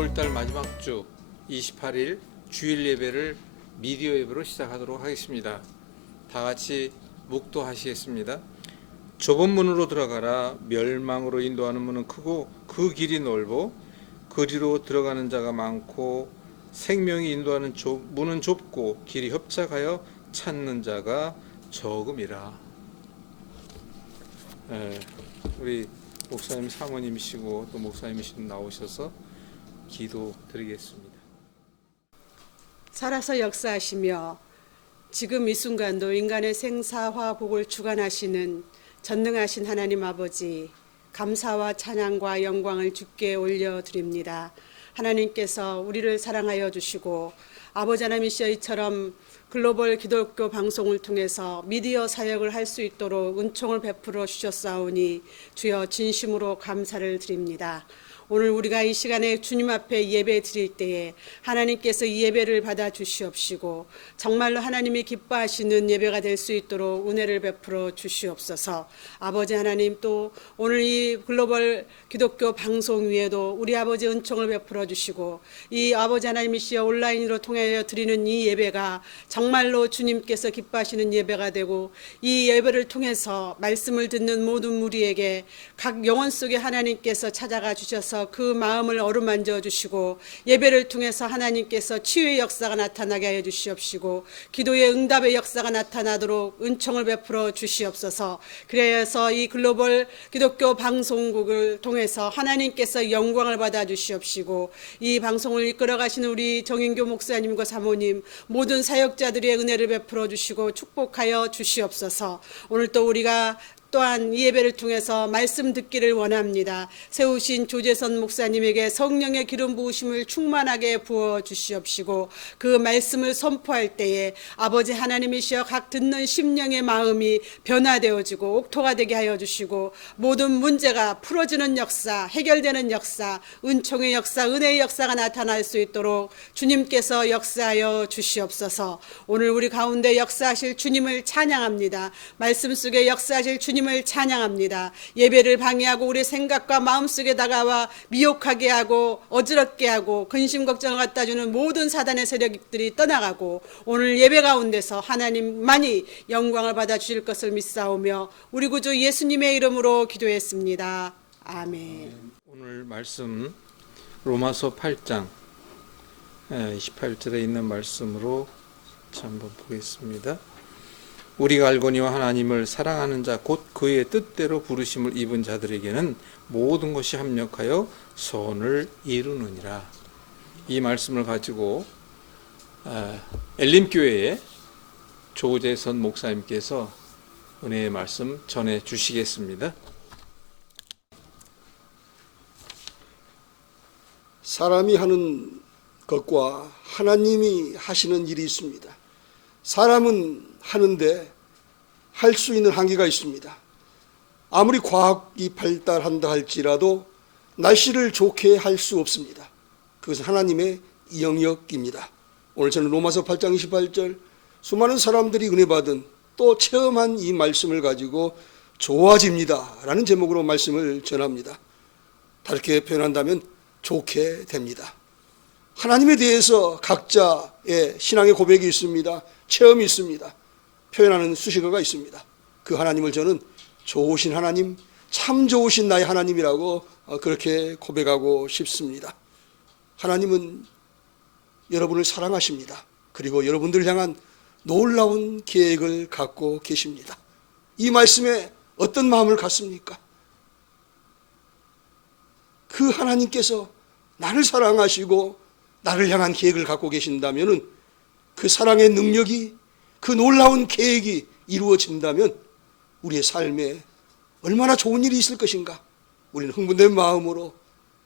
12월달 마지막 주 28일 주일 예배를 미디어 예배로 시작하도록 하겠습니다. 다 같이 묵도하시겠습니다. 좁은 문으로 들어가라. 멸망으로 인도하는 문은 크고 그 길이 넓고 그리로 들어가는 자가 많고 생명이 인도하는 문은 좁고 길이 협착하여 찾는 자가 적음이라. 우리 목사님 사모님이시고 또 목사님이신 나오셔서 기도 드리겠습니다. 살아서 역사하시며 지금 이 순간도 인간의 생사화 복을 주관하시는 전능하신 하나님 아버지, 감사와 찬양과 영광을 주께 올려드립니다. 하나님께서 우리를 사랑하여 주시고 아버지 하나님이시여 이처럼 글로벌 기독교 방송을 통해서 미디어 사역을 할 수 있도록 은총을 베풀어 주셨사오니 주여 진심으로 감사를 드립니다. 오늘 우리가 이 시간에 주님 앞에 예배 드릴 때에 하나님께서 이 예배를 받아 주시옵시고 정말로 하나님이 기뻐하시는 예배가 될 수 있도록 은혜를 베풀어 주시옵소서. 아버지 하나님, 또 오늘 이 글로벌 기독교 방송 위에도 우리 아버지 은총을 베풀어 주시고 이 아버지 하나님이시여 온라인으로 통하여 드리는 이 예배가 정말로 주님께서 기뻐하시는 예배가 되고 이 예배를 통해서 말씀을 듣는 모든 무리에게 각 영혼 속에 하나님께서 찾아가 주셔서 그 마음을 어루만져 주시고 예배를 통해서 하나님께서 치유의 역사가 나타나게 하여 주시옵시고 기도의 응답의 역사가 나타나도록 은총을 베풀어 주시옵소서. 그래서 이 글로벌 기독교 방송국을 통해서 하나님께서 영광을 받아 주시옵시고 이 방송을 이끌어 가시는 우리 정인교 목사님과 사모님 모든 사역자들의 은혜를 베풀어 주시고 축복하여 주시옵소서. 오늘 또 우리가 또한 이 예배를 통해서 말씀 듣기를 원합니다. 세우신 조재선 목사님에게 성령의 기름 부으심을 충만하게 부어 주시옵시고 그 말씀을 선포할 때에 아버지 하나님이시여 각 듣는 심령의 마음이 변화되어지고 옥토가 되게 하여 주시고 모든 문제가 풀어지는 역사, 해결되는 역사, 은총의 역사, 은혜의 역사가 나타날 수 있도록 주님께서 역사하여 주시옵소서. 오늘 우리 가운데 역사하실 주님을 찬양합니다. 말씀 속에 역사하실 주님을 찬양합니다. 예배를 방해하고 우리 생각과 마음속에 다가와 미혹하게 하고 어지럽게 하고 근심 걱정을 갖다 주는 모든 사단의 세력들이 떠나가고 오늘 예배 가운데서 하나님만이 영광을 받아 주실 것을 믿사오며 우리 구주 예수님의 이름으로 기도했습니다. 아멘. 오늘 말씀 로마서 8장 28절에 있는 말씀으로 한번 보겠습니다. 우리가 알거니와 하나님을 사랑하는 자 곧 그의 뜻대로 부르심을 입은 자들에게는 모든 것이 합력하여 선을 이루느니라. 이 말씀을 가지고 엘림교회의 조재선 목사님께서 은혜의 말씀 전해 주시겠습니다. 사람이 하는 것과 하나님이 하시는 일이 있습니다. 사람은 하는데 할 수 있는 한계가 있습니다. 아무리 과학이 발달한다 할지라도 날씨를 좋게 할 수 없습니다. 그것은 하나님의 영역입니다. 오늘 저는 로마서 8장 28절 수많은 사람들이 은혜받은 또 체험한 이 말씀을 가지고 좋아집니다 라는 제목으로 말씀을 전합니다. 다르게 표현한다면 좋게 됩니다. 하나님에 대해서 각자의 신앙의 고백이 있습니다. 체험이 있습니다. 표현하는 수식어가 있습니다. 그 하나님을 저는 좋으신 하나님, 참 좋으신 나의 하나님이라고 그렇게 고백하고 싶습니다. 하나님은 여러분을 사랑하십니다. 그리고 여러분들을 향한 놀라운 계획을 갖고 계십니다. 이 말씀에 어떤 마음을 갖습니까? 그 하나님께서 나를 사랑하시고 나를 향한 계획을 갖고 계신다면 그 사랑의 능력이 그 놀라운 계획이 이루어진다면 우리의 삶에 얼마나 좋은 일이 있을 것인가. 우리는 흥분된 마음으로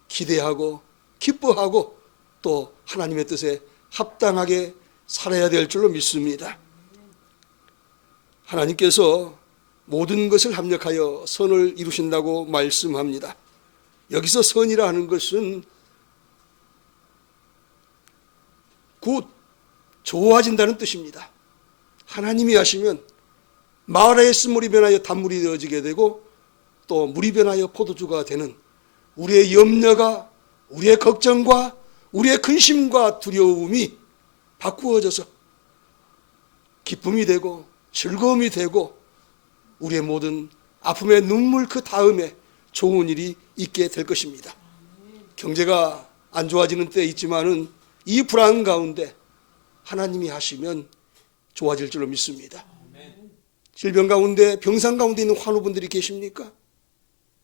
기대하고 기뻐하고 또 하나님의 뜻에 합당하게 살아야 될 줄로 믿습니다. 하나님께서 모든 것을 합력하여 선을 이루신다고 말씀합니다. 여기서 선이라 하는 것은 곧 좋아진다는 뜻입니다. 하나님이 하시면 마을의 쓴물이 변하여 단물이 되어지게 되고 또 물이 변하여 포도주가 되는 우리의 염려가 우리의 걱정과 우리의 근심과 두려움이 바꾸어져서 기쁨이 되고 즐거움이 되고 우리의 모든 아픔의 눈물 그 다음에 좋은 일이 있게 될 것입니다. 경제가 안 좋아지는 때 있지만은 이 불안 가운데 하나님이 하시면 좋아질 줄로 믿습니다. 질병 가운데 병상 가운데 있는 환우분들이 계십니까?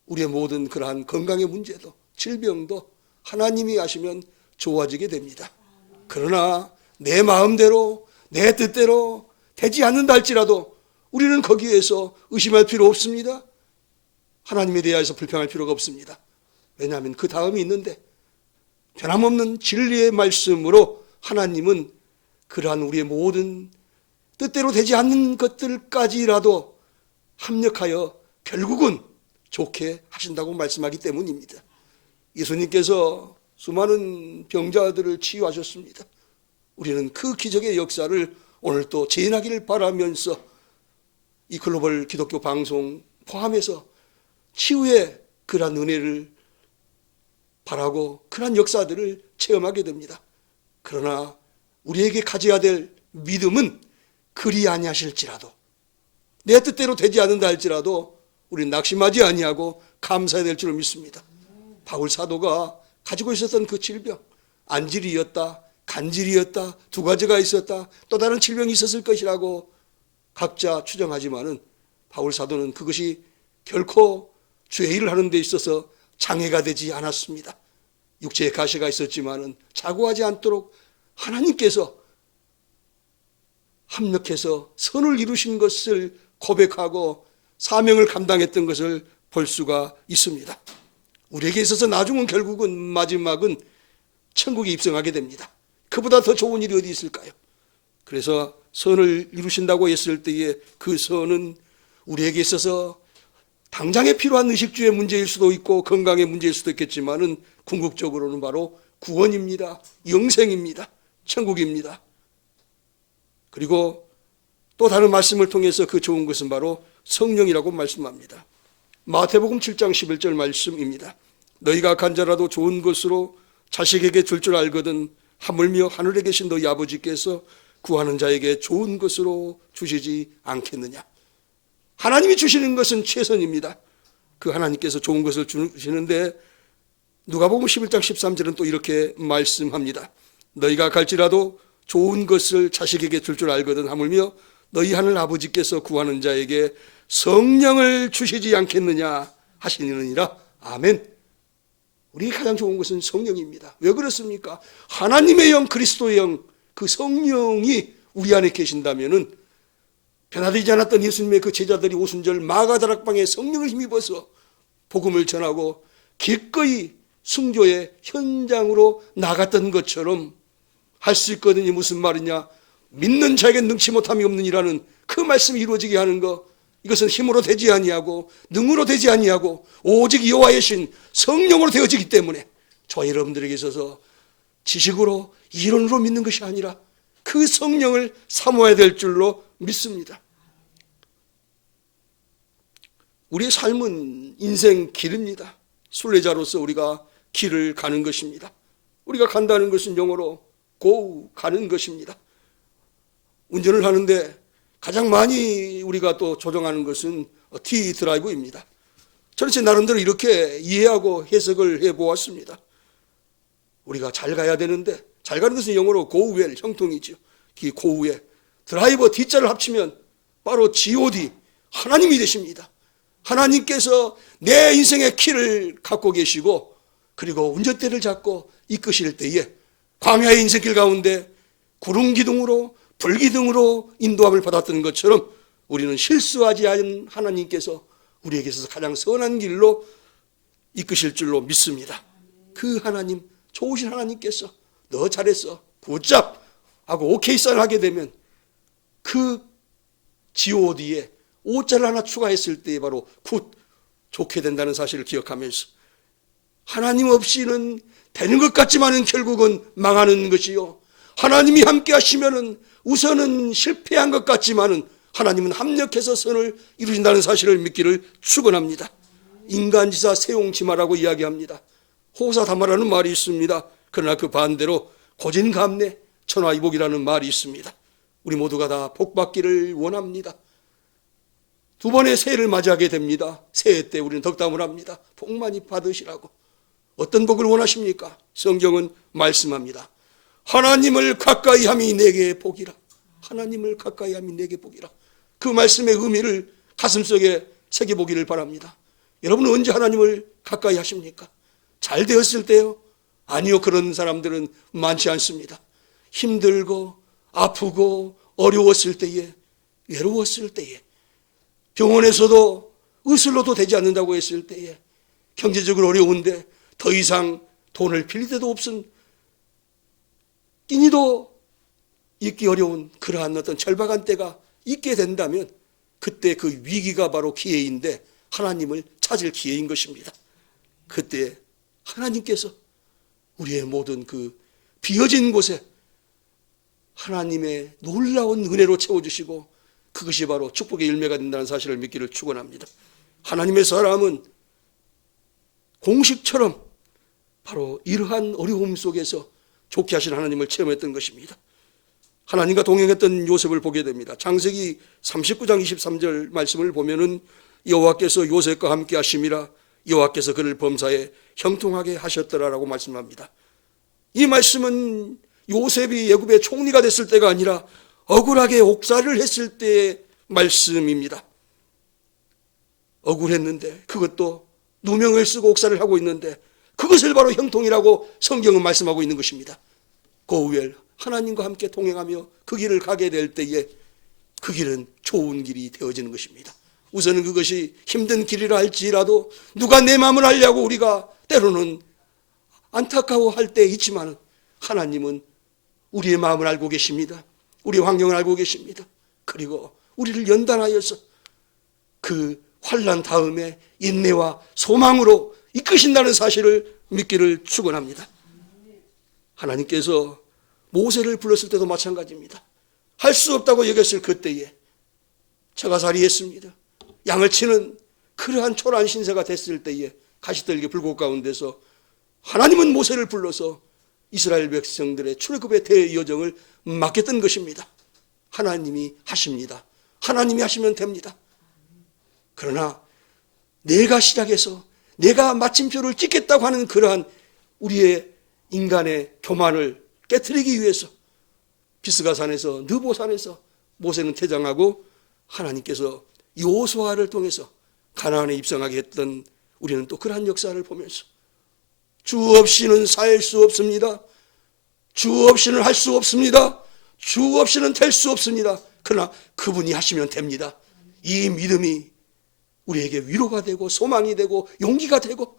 우리의 모든 그러한 건강의 문제도 질병도 하나님이 하시면 좋아지게 됩니다. 그러나 내 마음대로 내 뜻대로 되지 않는다 할지라도 우리는 거기에서 의심할 필요 없습니다. 하나님에 대해서 불평할 필요가 없습니다. 왜냐하면 그 다음이 있는데 변함없는 진리의 말씀으로 하나님은 그러한 우리의 모든 뜻대로 되지 않는 것들까지라도 합력하여 결국은 좋게 하신다고 말씀하기 때문입니다. 예수님께서 수많은 병자들을 치유하셨습니다. 우리는 그 기적의 역사를 오늘 또 재현하기를 바라면서 이 글로벌 기독교 방송 포함해서 치유의 그러한 은혜를 바라고 그러한 역사들을 체험하게 됩니다. 그러나 우리에게 가져야 될 믿음은 그리 아니하실지라도 내 뜻대로 되지 않는다 할지라도 우리는 낙심하지 아니하고 감사해야 될 줄을 믿습니다. 바울 사도가 가지고 있었던 그 질병, 안질이었다, 간질이었다, 두 가지가 있었다, 또 다른 질병이 있었을 것이라고 각자 추정하지만은 바울 사도는 그것이 결코 주의 일을 하는 데 있어서 장애가 되지 않았습니다. 육체의 가시가 있었지만은 자고하지 않도록 하나님께서 합력해서 선을 이루신 것을 고백하고 사명을 감당했던 것을 볼 수가 있습니다. 우리에게 있어서 나중은 결국은 마지막은 천국에 입성하게 됩니다. 그보다 더 좋은 일이 어디 있을까요? 그래서 선을 이루신다고 했을 때에 그 선은 우리에게 있어서 당장에 필요한 의식주의 문제일 수도 있고 건강의 문제일 수도 있겠지만은 궁극적으로는 바로 구원입니다. 영생입니다. 천국입니다. 그리고 또 다른 말씀을 통해서 그 좋은 것은 바로 성령이라고 말씀합니다. 마태복음 7장 11절 말씀입니다. 너희가 간절하도 좋은 것으로 자식에게 줄 줄 알거든 하물며 하늘에 계신 너희 아버지께서 구하는 자에게 좋은 것으로 주시지 않겠느냐. 하나님이 주시는 것은 최선입니다. 그 하나님께서 좋은 것을 주시는데 누가복음 11장 13절은 또 이렇게 말씀합니다. 너희가 갈지라도 좋은 것을 자식에게 줄 줄 알거든 하물며 너희 하늘 아버지께서 구하는 자에게 성령을 주시지 않겠느냐 하시느니라. 아멘. 우리 가장 좋은 것은 성령입니다. 왜 그렇습니까? 하나님의 영, 그리스도의 영, 그 성령이 우리 안에 계신다면은 변화되지 않았던 예수님의 그 제자들이 오순절 마가다락방에 성령을 힘입어서 복음을 전하고 기꺼이 순교의 현장으로 나갔던 것처럼 할 수 있거든요. 무슨 말이냐? 믿는 자에게 능치 못함이 없느니라는 그 말씀이 이루어지게 하는 것, 이것은 힘으로 되지 아니하고 능으로 되지 아니하고 오직 여호와의 신 성령으로 되어지기 때문에 저와 여러분들에게 있어서 지식으로 이론으로 믿는 것이 아니라 그 성령을 사모해야 될 줄로 믿습니다. 우리의 삶은 인생 길입니다. 순례자로서 우리가 길을 가는 것입니다. 우리가 간다는 것은 영어로 go, 가는 것입니다. 운전을 하는데 가장 많이 우리가 또 조정하는 것은 T 드라이브입니다. 저는 제 나름대로 이렇게 이해하고 해석을 해보았습니다. 우리가 잘 가야 되는데, 잘 가는 것은 영어로 go well, 형통이죠. 그 go well. 드라이버 D자를 합치면 바로 God, 하나님이 되십니다. 하나님께서 내 인생의 키를 갖고 계시고 그리고 운전대를 잡고 이끄실 때에 광야의 인생길 가운데 구름 기둥으로 불기둥으로 인도함을 받았던 것처럼 우리는 실수하지 않은 하나님께서 우리에게 있어서 가장 선한 길로 이끄실 줄로 믿습니다. 그 하나님, 좋으신 하나님께서 너 잘했어, 굿잡 하고 오케이 사인을 하게 되면 그 GOD에 오자를 하나 추가했을 때 바로 굿, 좋게 된다는 사실을 기억하면서 하나님 없이는 되는 것 같지만은 결국은 망하는 것이요, 하나님이 함께 하시면은 우선은 실패한 것 같지만은 하나님은 합력해서 선을 이루신다는 사실을 믿기를 축원합니다. 인간지사 세용지마라고 이야기합니다. 호사다마라는 말이 있습니다. 그러나 그 반대로 고진감래 천하이복이라는 말이 있습니다. 우리 모두가 다 복받기를 원합니다. 두 번의 새해를 맞이하게 됩니다. 새해 때 우리는 덕담을 합니다. 복 많이 받으시라고. 어떤 복을 원하십니까? 성경은 말씀합니다. 하나님을 가까이 함이 내게 복이라. 하나님을 가까이 함이 내게 복이라. 그 말씀의 의미를 가슴속에 새겨보기를 바랍니다. 여러분은 언제 하나님을 가까이 하십니까? 잘 되었을 때요? 아니요, 그런 사람들은 많지 않습니다. 힘들고 아프고 어려웠을 때에, 외로웠을 때에, 병원에서도 의술로도 되지 않는다고 했을 때에, 경제적으로 어려운데 더 이상 돈을 빌릴 데도 없은, 끼니도 잊기 어려운 그러한 어떤 절박한 때가 있게 된다면 그때 그 위기가 바로 기회인데 하나님을 찾을 기회인 것입니다. 그때 하나님께서 우리의 모든 그 비어진 곳에 하나님의 놀라운 은혜로 채워주시고 그것이 바로 축복의 열매가 된다는 사실을 믿기를 축원합니다. 하나님의 사람은 공식처럼 바로 이러한 어려움 속에서 좋게 하신 하나님을 체험했던 것입니다. 하나님과 동행했던 요셉을 보게 됩니다. 창세기 39장 23절 말씀을 보면은 여호와께서 요셉과 함께 하심이라 여호와께서 그를 범사에 형통하게 하셨더라라고 말씀합니다. 이 말씀은 요셉이 애굽의 총리가 됐을 때가 아니라 억울하게 옥살이를 했을 때의 말씀입니다. 억울했는데 그것도 누명을 쓰고 옥살이를 하고 있는데 그것을 바로 형통이라고 성경은 말씀하고 있는 것입니다. 고우엘 하나님과 함께 동행하며 그 길을 가게 될 때에 그 길은 좋은 길이 되어지는 것입니다. 우선은 그것이 힘든 길이라 할지라도 누가 내 마음을 알려고 우리가 때로는 안타까워할 때 있지만 하나님은 우리의 마음을 알고 계십니다. 우리의 환경을 알고 계십니다. 그리고 우리를 연단하여서 그 환난 다음에 인내와 소망으로 이끄신다는 사실을 믿기를 축원합니다. 하나님께서 모세를 불렀을 때도 마찬가지입니다. 할 수 없다고 여겼을 그때에 처가살이했습니다. 양을 치는 그러한 초라한 신세가 됐을 때에 가시떨기 불꽃 가운데서 하나님은 모세를 불러서 이스라엘 백성들의 출애굽의 대여정을 맡겼던 것입니다. 하나님이 하십니다. 하나님이 하시면 됩니다. 그러나 내가 시작해서 내가 마침표를 찍겠다고 하는 그러한 우리의 인간의 교만을 깨트리기 위해서 비스가산에서 느보산에서 모세는 퇴장하고 하나님께서 여호수아를 통해서 가나안에 입성하게 했던 우리는 또 그러한 역사를 보면서 주 없이는 살 수 없습니다. 주 없이는 할 수 없습니다. 주 없이는 될 수 없습니다. 그러나 그분이 하시면 됩니다. 이 믿음이 우리에게 위로가 되고 소망이 되고 용기가 되고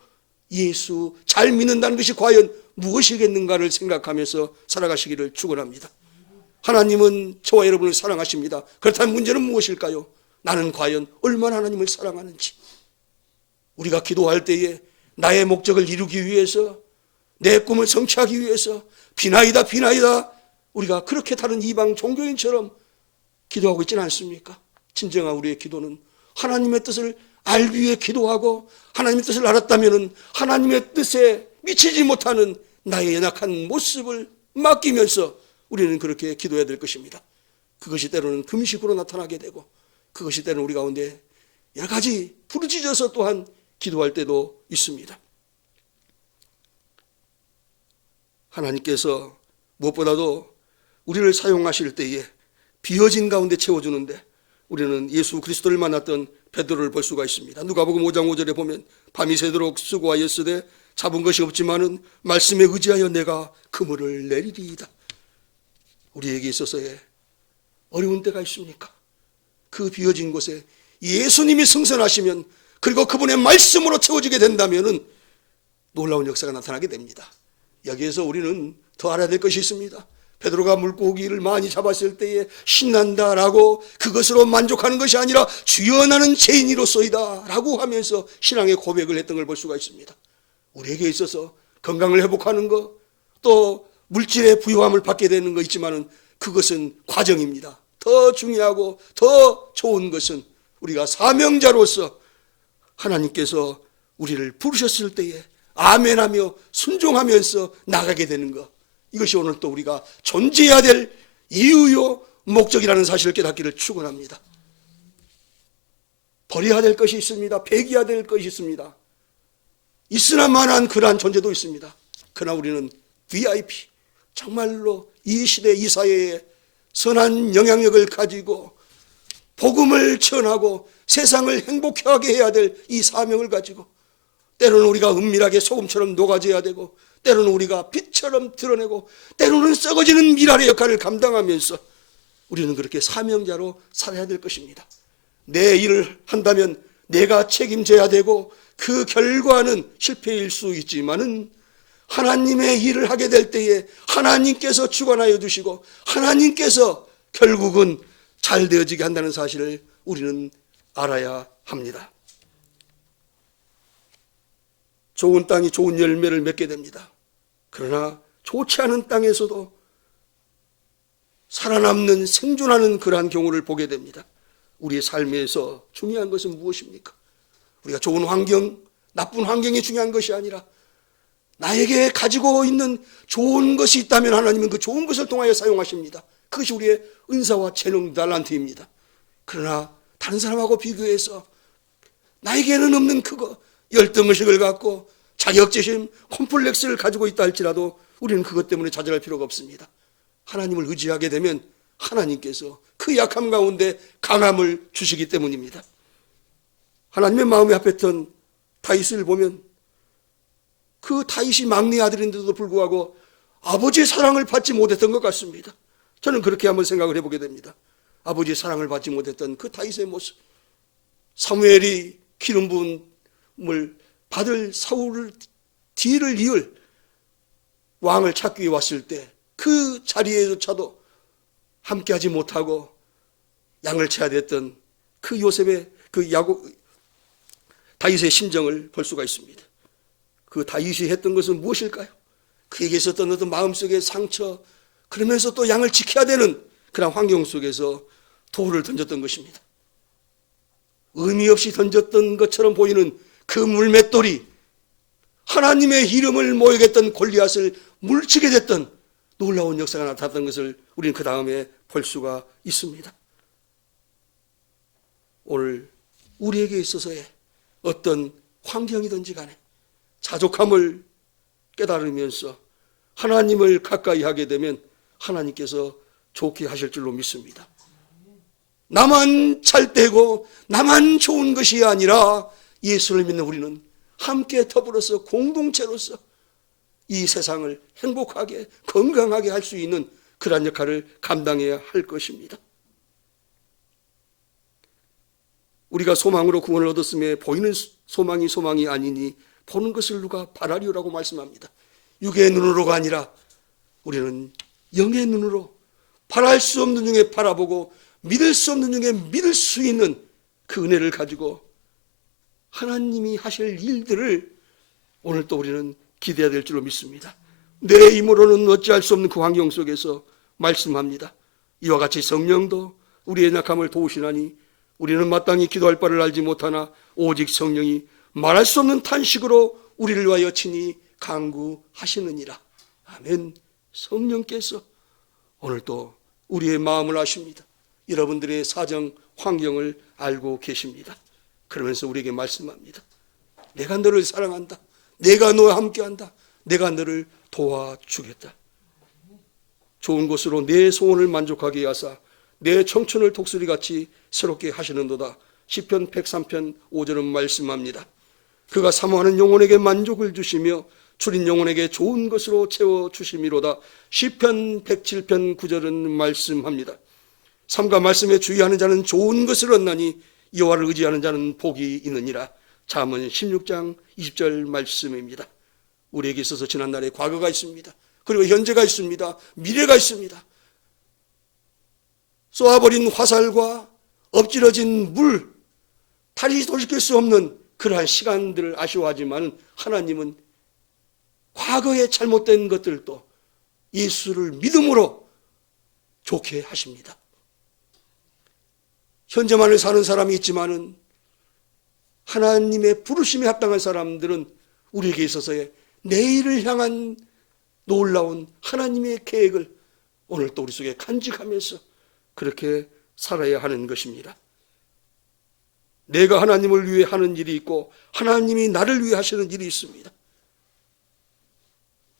예수 잘 믿는다는 것이 과연 무엇이겠는가를 생각하면서 살아가시기를 축원합니다. 하나님은 저와 여러분을 사랑하십니다. 그렇다면 문제는 무엇일까요? 나는 과연 얼마나 하나님을 사랑하는지. 우리가 기도할 때에 나의 목적을 이루기 위해서 내 꿈을 성취하기 위해서 비나이다 비나이다 우리가 그렇게 다른 이방 종교인처럼 기도하고 있지는 않습니까? 진정한 우리의 기도는 하나님의 뜻을 알기 위해 기도하고 하나님의 뜻을 알았다면 하나님의 뜻에 미치지 못하는 나의 연약한 모습을 맡기면서 우리는 그렇게 기도해야 될 것입니다. 그것이 때로는 금식으로 나타나게 되고 그것이 때로는 우리 가운데 여러 가지 부르짖어서 또한 기도할 때도 있습니다. 하나님께서 무엇보다도 우리를 사용하실 때에 비어진 가운데 채워주는데 우리는 예수 그리스도를 만났던 베드로를 볼 수가 있습니다. 누가복음 5장 5절에 보면 밤이 새도록 수고하였으되 잡은 것이 없지만은 말씀에 의지하여 내가 그물을 내리리이다. 우리에게 있어서의 어려운 때가 있습니까? 그 비어진 곳에 예수님이 승선하시면 그리고 그분의 말씀으로 채워지게 된다면 놀라운 역사가 나타나게 됩니다. 여기에서 우리는 더 알아야 될 것이 있습니다. 베드로가 물고기를 많이 잡았을 때에 신난다라고 그것으로 만족하는 것이 아니라 주여 나는 죄인이로소이다 라고 하면서 신앙의 고백을 했던 걸 볼 수가 있습니다. 우리에게 있어서 건강을 회복하는 것, 또 물질의 부유함을 받게 되는 것 있지만은 그것은 과정입니다. 더 중요하고 더 좋은 것은 우리가 사명자로서 하나님께서 우리를 부르셨을 때에 아멘하며 순종하면서 나가게 되는 것, 이것이 오늘 또 우리가 존재해야 될 이유요 목적이라는 사실을 깨닫기를 축원합니다. 버려야 될 것이 있습니다. 배기해야 될 것이 있습니다. 있으나마나한 그러한 존재도 있습니다. 그러나 우리는 VIP, 정말로 이 시대 이 사회에 선한 영향력을 가지고 복음을 전하고 세상을 행복하게 해야 될 이 사명을 가지고 때로는 우리가 은밀하게 소금처럼 녹아져야 되고 때로는 우리가 빛처럼 드러내고 때로는 썩어지는 미랄의 역할을 감당하면서 우리는 그렇게 사명자로 살아야 될 것입니다. 내 일을 한다면 내가 책임져야 되고 그 결과는 실패일 수 있지만은 하나님의 일을 하게 될 때에 하나님께서 주관하여 주시고 하나님께서 결국은 잘 되어지게 한다는 사실을 우리는 알아야 합니다. 좋은 땅이 좋은 열매를 맺게 됩니다. 그러나 좋지 않은 땅에서도 살아남는 생존하는 그러한 경우를 보게 됩니다. 우리의 삶에서 중요한 것은 무엇입니까? 우리가 좋은 환경, 나쁜 환경이 중요한 것이 아니라 나에게 가지고 있는 좋은 것이 있다면 하나님은 그 좋은 것을 통하여 사용하십니다. 그것이 우리의 은사와 재능, 달란트입니다. 그러나 다른 사람하고 비교해서 나에게는 없는 그거, 열등의식을 갖고 자격지심, 콤플렉스를 가지고 있다 할지라도 우리는 그것 때문에 좌절할 필요가 없습니다. 하나님을 의지하게 되면 하나님께서 그 약함 가운데 강함을 주시기 때문입니다. 하나님의 마음에 합했던 다윗을 보면 그 다윗이 막내 아들인데도 불구하고 아버지의 사랑을 받지 못했던 것 같습니다. 저는 그렇게 한번 생각을 해보게 됩니다. 아버지의 사랑을 받지 못했던 그 다윗의 모습, 사무엘이 기름 부음을 받을 사울을 뒤를 이을 왕을 찾기 위해 왔을 때 그 자리에조차도 함께하지 못하고 양을 쳐야 됐던 그 요셉의 다윗의 심정을 볼 수가 있습니다. 그 다윗이 했던 것은 무엇일까요? 그에게 있었던 어떤 마음속의 상처, 그러면서 또 양을 지켜야 되는 그런 환경 속에서 돌을 던졌던 것입니다. 의미 없이 던졌던 것처럼 보이는 그 물맷돌이 하나님의 이름을 모욕했던 골리앗을 물치게 됐던 놀라운 역사가 나타났던 것을 우리는 그 다음에 볼 수가 있습니다. 오늘 우리에게 있어서의 어떤 환경이든지 간에 자족함을 깨달으면서 하나님을 가까이 하게 되면 하나님께서 좋게 하실 줄로 믿습니다. 나만 잘되고 나만 좋은 것이 아니라 예수를 믿는 우리는 함께 더불어서 공동체로서 이 세상을 행복하게 건강하게 할 수 있는 그러한 역할을 감당해야 할 것입니다. 우리가 소망으로 구원을 얻었음에 보이는 소망이 소망이 아니니 보는 것을 누가 바라리오라고 말씀합니다. 육의 눈으로가 아니라 우리는 영의 눈으로 바랄 수 없는 중에 바라보고 믿을 수 없는 중에 믿을 수 있는 그 은혜를 가지고 하나님이 하실 일들을 오늘 또 우리는 기대해야 될 줄로 믿습니다. 내 힘으로는 어찌할 수 없는 그 환경 속에서 말씀합니다. 이와 같이 성령도 우리의 약함을 도우시나니 우리는 마땅히 기도할 바를 알지 못하나 오직 성령이 말할 수 없는 탄식으로 우리를 위하여 친히 간구하시느니라. 아멘. 성령께서 오늘 또 우리의 마음을 아십니다. 여러분들의 사정 환경을 알고 계십니다. 그러면서 우리에게 말씀합니다. 내가 너를 사랑한다. 내가 너와 함께한다. 내가 너를 도와주겠다. 좋은 것으로 내 소원을 만족하게 하사 내 청춘을 독수리같이 새롭게 하시는도다. 시편 103편 5절은 말씀합니다. 그가 사모하는 영혼에게 만족을 주시며 줄인 영혼에게 좋은 것으로 채워주심이로다. 시편 107편 9절은 말씀합니다. 삶과 말씀에 주의하는 자는 좋은 것을 얻나니 여호와를 의지하는 자는 복이 있느니라. 잠언 16장 20절 말씀입니다. 우리에게 있어서 지난날의 과거가 있습니다. 그리고 현재가 있습니다. 미래가 있습니다. 쏘아버린 화살과 엎질러진 물, 다시 돌이킬 수 없는 그러한 시간들을 아쉬워하지만 하나님은 과거에 잘못된 것들도 예수를 믿음으로 좋게 하십니다. 현재만을 사는 사람이 있지만은 하나님의 부르심에 합당한 사람들은 우리에게 있어서의 내일을 향한 놀라운 하나님의 계획을 오늘 또 우리 속에 간직하면서 그렇게 살아야 하는 것입니다. 내가 하나님을 위해 하는 일이 있고 하나님이 나를 위해 하시는 일이 있습니다.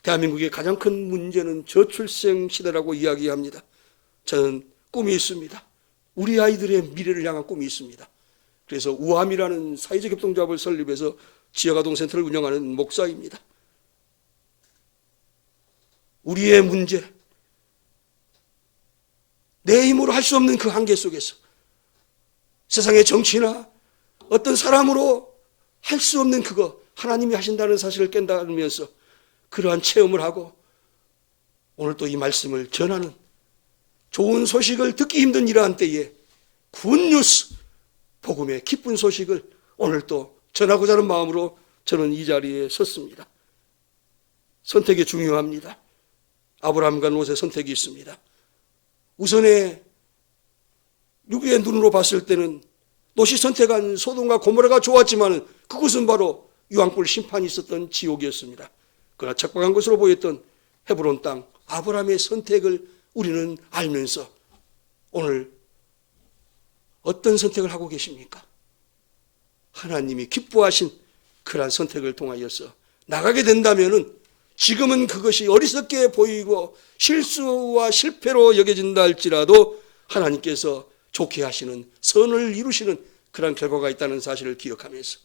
대한민국의 가장 큰 문제는 저출생 시대라고 이야기합니다. 저는 꿈이 있습니다. 우리 아이들의 미래를 향한 꿈이 있습니다. 그래서 우암이라는 사회적 협동조합을 설립해서 지역아동센터를 운영하는 목사입니다. 우리의 문제, 내 힘으로 할 수 없는 그 한계 속에서 세상의 정치나 어떤 사람으로 할 수 없는 그거 하나님이 하신다는 사실을 깨달으면서 그러한 체험을 하고 오늘 또 이 말씀을 전하는 좋은 소식을 듣기 힘든 이러한 때에 굿뉴스, 복음의 기쁜 소식을 오늘 또 전하고자 하는 마음으로 저는 이 자리에 섰습니다. 선택이 중요합니다. 아브라함과 롯의 선택이 있습니다. 우선에 누구의 눈으로 봤을 때는 롯이 선택한 소돔과 고모라가 좋았지만 그것은 바로 유황불 심판이 있었던 지옥이었습니다. 그러나 척박한 것으로 보였던 헤브론 땅 아브라함의 선택을 우리는 알면서 오늘 어떤 선택을 하고 계십니까? 하나님이 기뻐하신 그러한 선택을 통하여서 나가게 된다면은 지금은 그것이 어리석게 보이고 실수와 실패로 여겨진다 할지라도 하나님께서 좋게 하시는 선을 이루시는 그런 결과가 있다는 사실을 기억하면서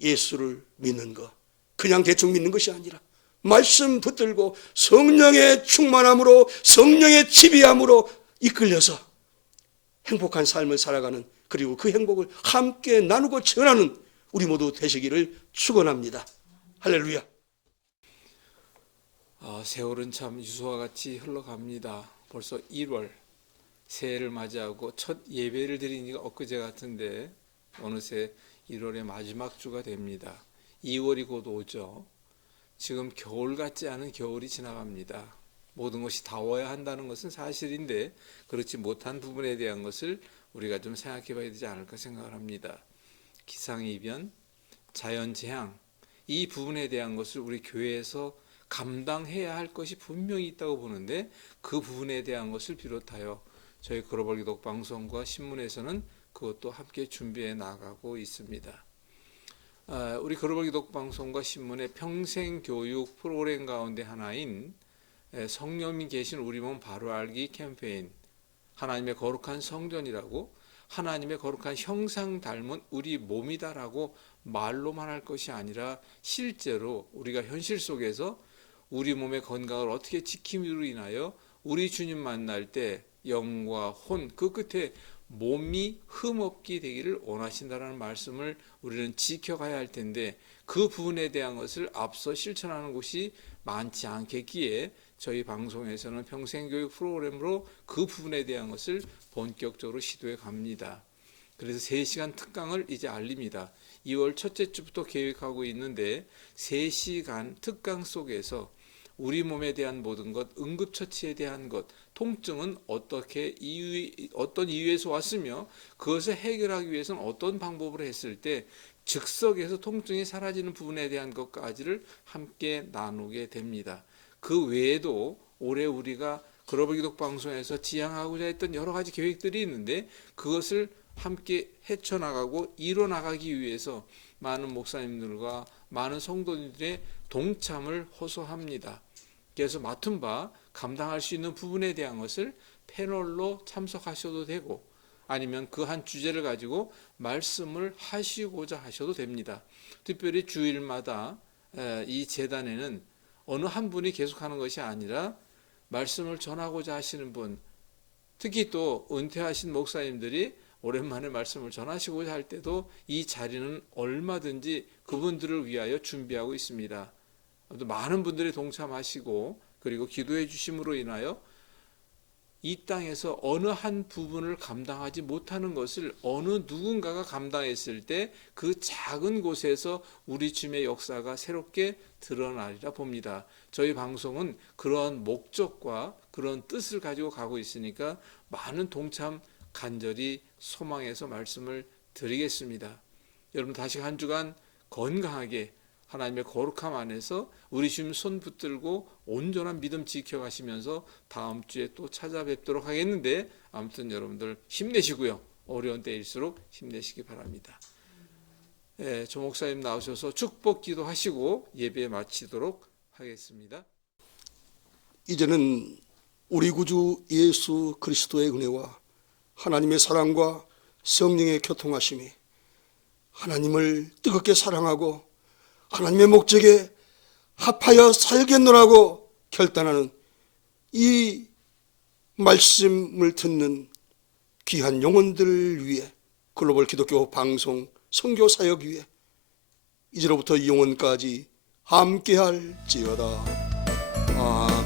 예수를 믿는 것, 그냥 대충 믿는 것이 아니라 말씀 붙들고 성령의 충만함으로 성령의 지배함으로 이끌려서 행복한 삶을 살아가는, 그리고 그 행복을 함께 나누고 전하는 우리 모두 되시기를 축원합니다. 할렐루야. 세월은 참 유수와 같이 흘러갑니다. 벌써 1월 새해를 맞이하고 첫 예배를 드리니까 엊그제 같은데 어느새 1월의 마지막 주가 됩니다. 2월이 곧 오죠. 지금 겨울 같지 않은 겨울이 지나갑니다. 모든 것이 더워야 한다는 것은 사실인데 그렇지 못한 부분에 대한 것을 우리가 좀 생각해 봐야 되지 않을까 생각을 합니다. 기상이변, 자연재앙, 이 부분에 대한 것을 우리 교회에서 감당해야 할 것이 분명히 있다고 보는데 그 부분에 대한 것을 비롯하여 저희 글로벌 기독 방송과 신문에서는 그것도 함께 준비해 나가고 있습니다. 우리 글로벌 기독 방송과 신문의 평생 교육 프로그램 가운데 하나인 성령이 계신 우리 몸 바로 알기 캠페인, 하나님의 거룩한 성전이라고, 하나님의 거룩한 형상 닮은 우리 몸이다라고 말로만 할 것이 아니라 실제로 우리가 현실 속에서 우리 몸의 건강을 어떻게 지킴으로 인하여 우리 주님 만날 때 영과 혼, 그 끝에 몸이 흠없게 되기를 원하신다라는 말씀을 우리는 지켜가야 할 텐데 그 부분에 대한 것을 앞서 실천하는 곳이 많지 않겠기에 저희 방송에서는 평생교육 프로그램으로 그 부분에 대한 것을 본격적으로 시도해 갑니다. 그래서 3시간 특강을 이제 알립니다. 2월 첫째 주부터 계획하고 있는데 3시간 특강 속에서 우리 몸에 대한 모든 것, 응급처치에 대한 것, 통증은 어떤 이유에서 왔으며 그것을 해결하기 위해서는 어떤 방법으로 했을 때 즉석에서 통증이 사라지는 부분에 대한 것까지를 함께 나누게 됩니다. 그 외에도 올해 우리가 글로벌 기독 방송에서 지향하고자 했던 여러 가지 계획들이 있는데 그것을 함께 헤쳐나가고 이뤄나가기 위해서 많은 목사님들과 많은 성도님들의 동참을 호소합니다. 그래서 맡은 바 감당할 수 있는 부분에 대한 것을 패널로 참석하셔도 되고 아니면 그 한 주제를 가지고 말씀을 하시고자 하셔도 됩니다. 특별히 주일마다 이 재단에는 어느 한 분이 계속하는 것이 아니라 말씀을 전하고자 하시는 분, 특히 또 은퇴하신 목사님들이 오랜만에 말씀을 전하시고자 할 때도 이 자리는 얼마든지 그분들을 위하여 준비하고 있습니다. 많은 분들이 동참하시고 그리고 기도해 주심으로 인하여 이 땅에서 어느 한 부분을 감당하지 못하는 것을 어느 누군가가 감당했을 때 그 작은 곳에서 우리 주님의 역사가 새롭게 드러나리라 봅니다. 저희 방송은 그러한 목적과 그런 뜻을 가지고 가고 있으니까 많은 동참 간절히 소망해서 말씀을 드리겠습니다. 여러분 다시 한 주간 건강하게 하나님의 거룩함 안에서 우리 주님 손 붙들고 온전한 믿음 지켜가시면서 다음 주에 또 찾아뵙도록 하겠는데, 아무튼 여러분들 힘내시고요. 어려운 때일수록 힘내시기 바랍니다. 조 목사님 나오셔서 축복 기도하시고 예배 마치도록 하겠습니다. 이제는 우리 구주 예수 그리스도의 은혜와 하나님의 사랑과 성령의 교통하심이 하나님을 뜨겁게 사랑하고 하나님의 목적에 합하여 살겠노라고 결단하는 이 말씀을 듣는 귀한 영혼들을 위해 글로벌 기독교 방송 선교 사역 위해 이제로부터 영원까지 함께할지어다. 아멘.